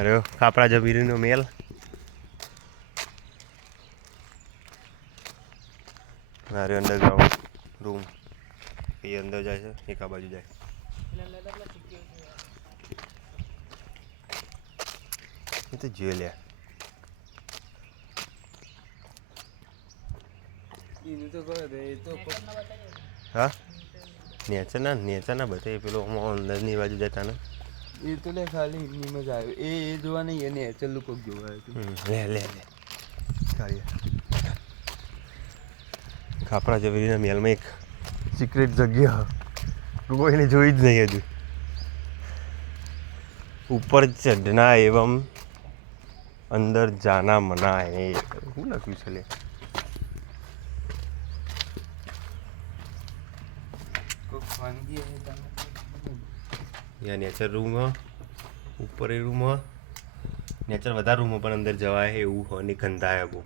અરે કાપડા જબીરીનો મેલ. અરે underground room એ અંદર જાય છે, એક આ બાજુ જાય. એ તો જોઈ લે. હા નેચરના બધા પેલો અંદરની બાજુ જતા ને એ તો લે ખાલી એમની મજા આવે એ જોવા નહીં એને નેચરલું કોક જોવા લે કાપડા જબરીના મેલમાં એક સિક્રેટ જગ્યા કોઈને જોઈ જ નહીં હજુ. ઉપર ચઢના એવમ અંદર જાના મના એ શું લખ્યું છે લે? યા નેચર રૂમ ઉપર એ રૂમ નેચર વધારે રૂમ પણ અંદર જવાય એવું હોય ને ગંધાય બહુ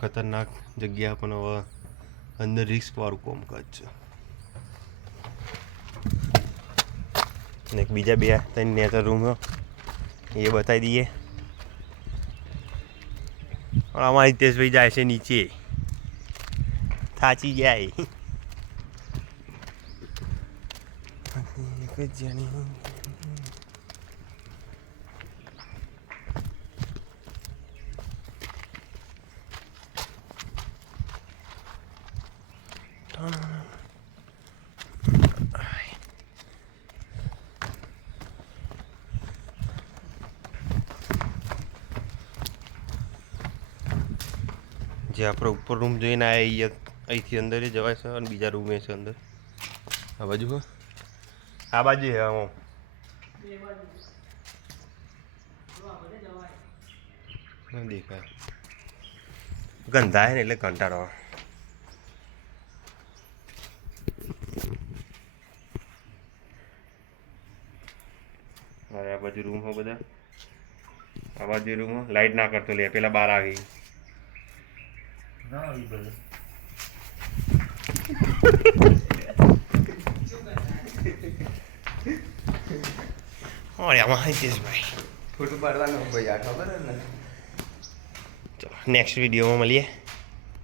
ખતરનાક જગ્યા પણ હવે અંદર રિસ્ક વાળું કામકાજ છે. ને બીજા બે ત્રણ નેચર રૂમ એ બતાવી દઈએ. અમારા હિતેશભાઈ જાય છે નીચે, થાચી જાય. એક જ જાણી જે આપણે ઉપર રૂમ જોઈને આવ્યા અહીંથી અંદર જવાય છે અને બીજા રૂમે છે અંદર. આ બાજુ આ બાજુ છે હું દેખાય ગંધા ને એટલે કંટાળો. અરે આ બાજુ રૂમ હો બધા, આ બાજુ રૂમ લાઈટ ના કરતો લે પેલા બહાર આવી ફોટો પાડવાનો ભાઈ આ ખબર ને. ચલો નેક્સ્ટ વિડીયોમાં મળીએ.